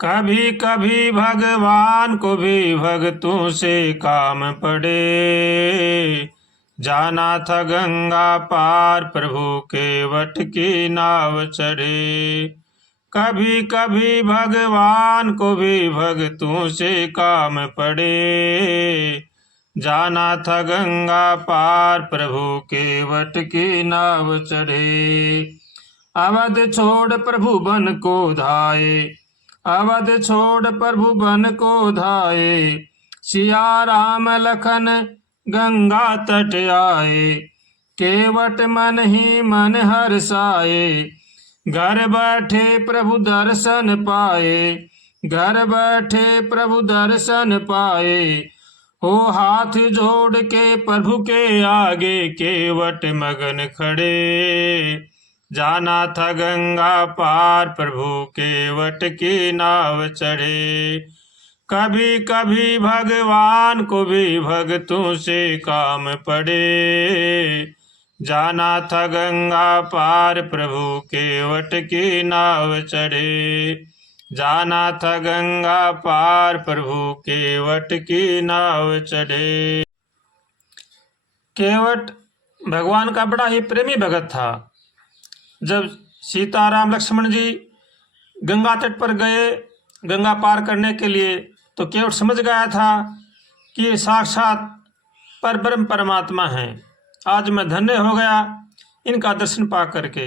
कभी कभी भगवान को भी भक्तों से काम पड़े। जाना था गंगा पार प्रभु के वट की नाव चढ़े। कभी कभी भगवान को भी भक्तों से काम पड़े। जाना था गंगा पार प्रभु के वट की नाव चढ़े। अवध छोड़ प्रभु बन को धाये। अवध छोड़ प्रभु बन को धाये। सिया राम लखन गंगा तट आए। केवट मन ही मन हर्षाए। घर बैठे प्रभु दर्शन पाए। घर बैठे प्रभु दर्शन पाए। हो हाथ जोड़ के प्रभु के आगे केवट मगन खड़े। जाना था गंगा पार प्रभु के वट की नाव चढ़े। कभी कभी भगवान को भी भक्तों से काम पड़े। जाना था गंगा पार प्रभु के वट की नाव चढ़े। जाना था गंगा पार प्रभु के वट की नाव चढ़े। केवट भगवान का बड़ा ही प्रेमी भगत था। जब सीताराम लक्ष्मण जी गंगा तट पर गए गंगा पार करने के लिए, तो केवट समझ गया था कि ये साक्षात परब्रह्म परमात्मा हैं। आज मैं धन्य हो गया इनका दर्शन पा करके।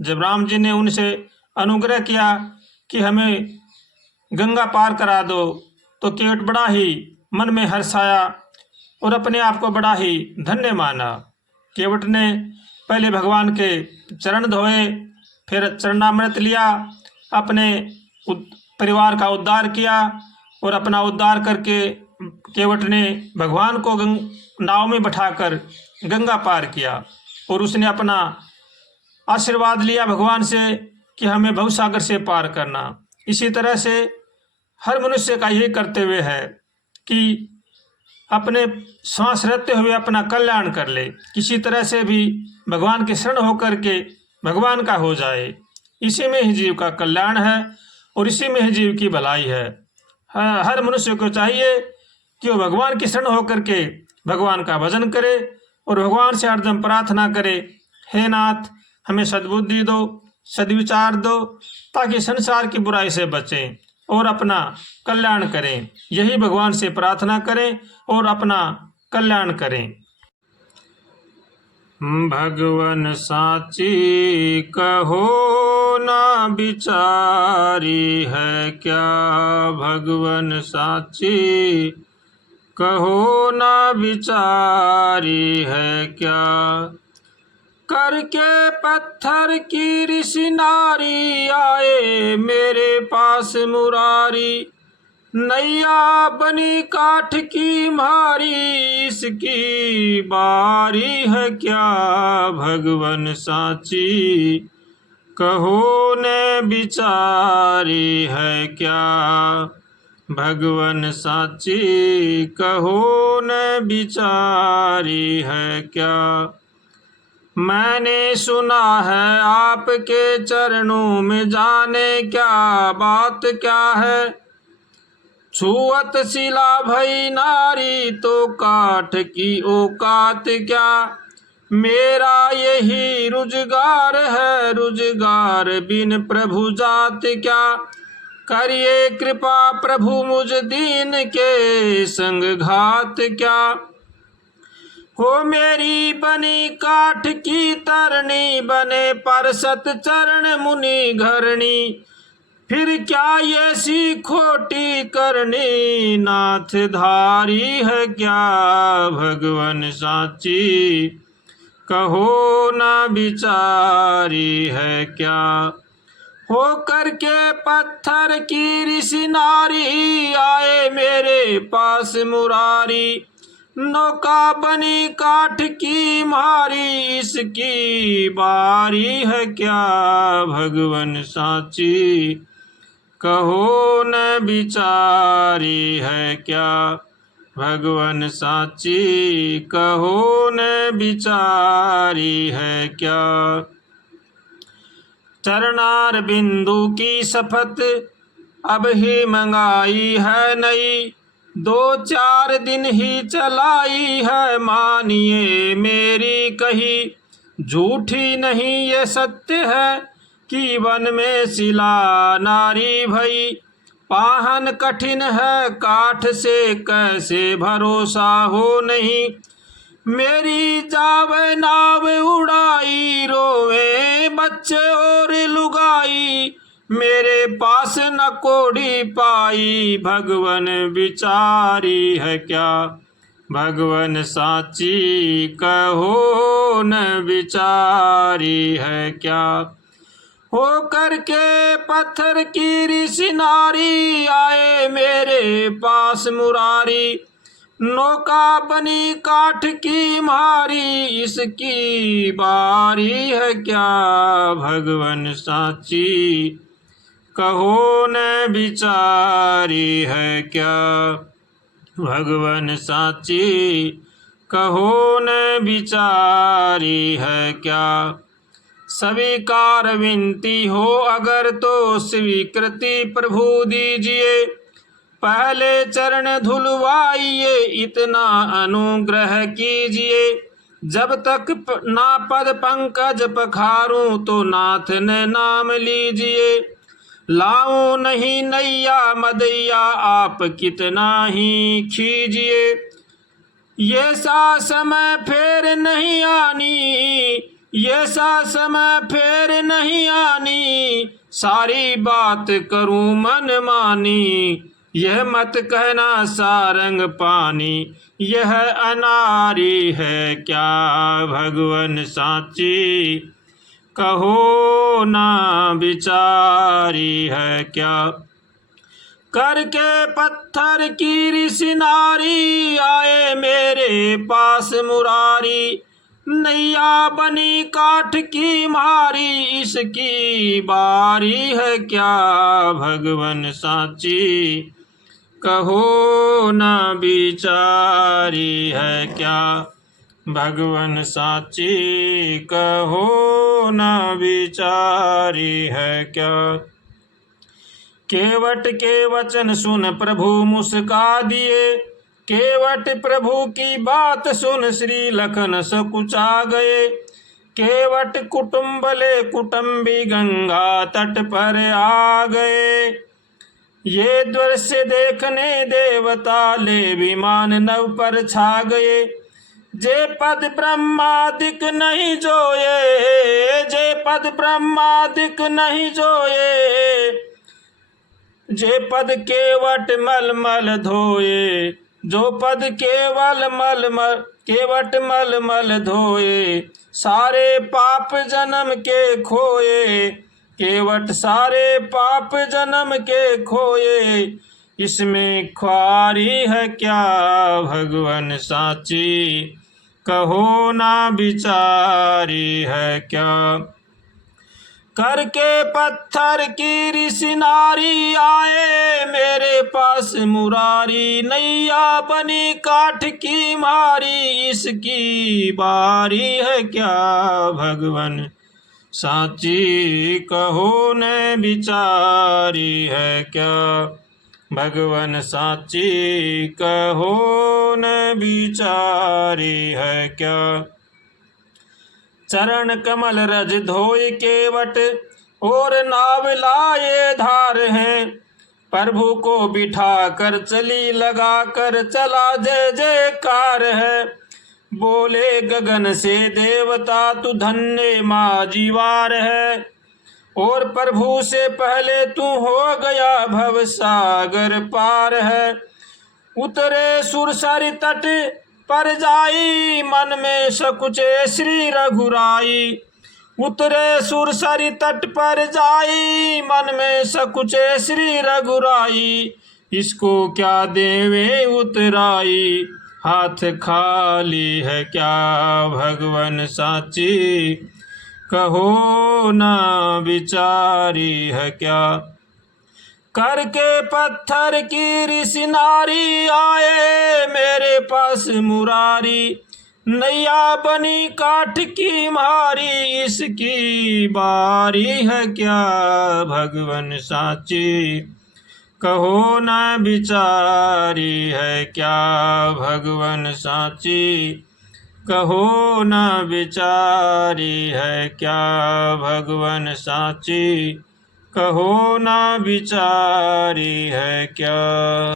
जब राम जी ने उनसे अनुग्रह किया कि हमें गंगा पार करा दो, तो केवट बड़ा ही मन में हर्षाया और अपने आप को बड़ा ही धन्य माना। केवट ने पहले भगवान के चरण धोए, फिर चरणामृत लिया, अपने परिवार का उद्धार किया और अपना उद्धार करके केवट ने भगवान को नाव में बैठाकर गंगा पार किया। और उसने अपना आशीर्वाद लिया भगवान से कि हमें भवसागर से पार करना। इसी तरह से हर मनुष्य का यही कर्तव्य है कि अपने सांस रहते हुए अपना कल्याण कर ले, किसी तरह से भी भगवान के शरण होकर के भगवान का हो जाए। इसी में ही जीव का कल्याण है और इसी में ही जीव की भलाई है। हर मनुष्य को चाहिए कि वो भगवान की शरण होकर के भगवान का भजन करे और भगवान से हरदम प्रार्थना करे, हे नाथ हमें सद्बुद्धि दो, सद्विचार दो, ताकि संसार की बुराई से बचें और अपना कल्याण करें। यही भगवान से प्रार्थना करें और अपना कल्याण करें। भगवन साची कहो ना बिचारी है क्या। भगवन साची कहो ना बिचारी है क्या। करके पत्थर की ऋषि नारी आए मेरे पास मुरारी। नैया बनी काठ की मारी इसकी बारी है क्या। भगवन साची कहो ने बिचारी है क्या। भगवन साची कहो ने बिचारी है क्या। मैंने सुना है आपके चरणों में जाने क्या बात क्या है। छुअत शिला भई नारी तो काठ की औकात क्या। मेरा यही रुजगार है रुजगार बिन प्रभु जात क्या। करिए कृपा प्रभु मुझ दीन के संग घात क्या। हो मेरी बनी काठ की तरनी बने परसत चरण मुनि घरणी। फिर क्या ये सी खोटी करनी नाथ धारी है क्या। भगवन साची कहो ना बिचारी है क्या। हो करके पत्थर की ऋषि नारी आए मेरे पास मुरारी। नौका बनी काठ की मारी इसकी बारी है क्या। भगवन साची कहो न बिचारी है क्या। भगवन साची कहो न बिचारी है क्या। चरणार बिंदु की शपथ अब ही मंगाई है नई, 2-4 दिन ही चलाई है, मानिए मेरी कही झूठी नहीं ये सत्य है, कि वन में शिला नारी भई, पाहन कठिन है काठ से, कैसे भरोसा हो नहीं, मेरी जावे नाव उड़ाई, रोवे बच्चे और लुगाई, मेरे पास न कोड़ी पाई, भगवन बिचारी है क्या, भगवन साची कहो न बिचारी है क्या, हो करके पत्थर की ऋषि नारी, आए मेरे पास मुरारी, नौका बनी काठ की मारी, इसकी बारी है क्या, भगवन साची कहो न बिचारी है क्या, भगवन साची कहो न बिचारी है क्या, स्वीकार विनती हो अगर तो स्वीकृति प्रभु दीजिए, पहले चरण धुलवाइए इतना अनुग्रह कीजिए, जब तक ना पद पंकज पखारूं तो नाथ ने नाम लीजिए, लाऊं नहीं नैया मदैया आप कितना ही खीजिए, ये सा समय फेर नहीं आनी, ये सा समय फेर नहीं आनी, सारी बात करूं मन मानी, यह मत कहना सारंग पानी, यह अनारी है क्या, भगवन साची कहो ना बिचारी है क्या, करके पत्थर की ऋषि नारी, आए मेरे पास मुरारी, नैया बनी काठ की मारी, इसकी बारी है क्या, भगवन साची कहो न बिचारी है क्या, भगवन साची कहो न बिचारी है क्या, केवट के वचन सुन प्रभु मुस्का दिए, केवट प्रभु की बात सुन श्री लखन सकुचा गए, केवट कुटुम्बले कुटुम्बी गंगा तट पर आ गए, ये दृश्य देखने देवता ले विमान नव पर छा गए, जे पद ब्रह्मादिक नहीं जोये, जे पद ब्रह्मादिक नहीं जोये, जे पद केवट मल मल धोए, जो पद केवट मल मल धोए, सारे पाप जन्म के खोए, केवट सारे पाप जन्म के खोए, इसमें ख्वारी है क्या, भगवन साची कहो ना बिचारी है क्या, करके पत्थर की ऋषि नारी, आए मेरे पास मुरारी, नैया बनी काठ की मारी, इसकी बारी है क्या, भगवन साची कहो न बिचारी है क्या, भगवन साची कहो न बिचारी है क्या, चरण कमल रज धोय केवट, और नाव लाए धार हैं, प्रभु को बिठा कर चली लगा कर चला जय जयकार है, बोले गगन से देवता तू धन्य माँ जीवार है, और प्रभु से पहले तू हो गया भव सागर पार है, उतरे सुरसरी तट पर जाई, मन में सकुचे श्री रघुराई, उतरे सुरसरी तट पर जाई, मन में सकुचे श्री रघुराई, इसको क्या देवे उतराई, हाथ खाली है क्या, भगवन साची कहो ना बिचारी है क्या, करके पत्थर की ऋषि नारी, आए मेरे पास मुरारी, नैया बनी काठ की मारी, इसकी बारी है क्या, भगवन साची कहो न विचारी है क्या भगवन साची। कहो न विचारी है क्या भगवन साची। कहो न विचारी है क्या।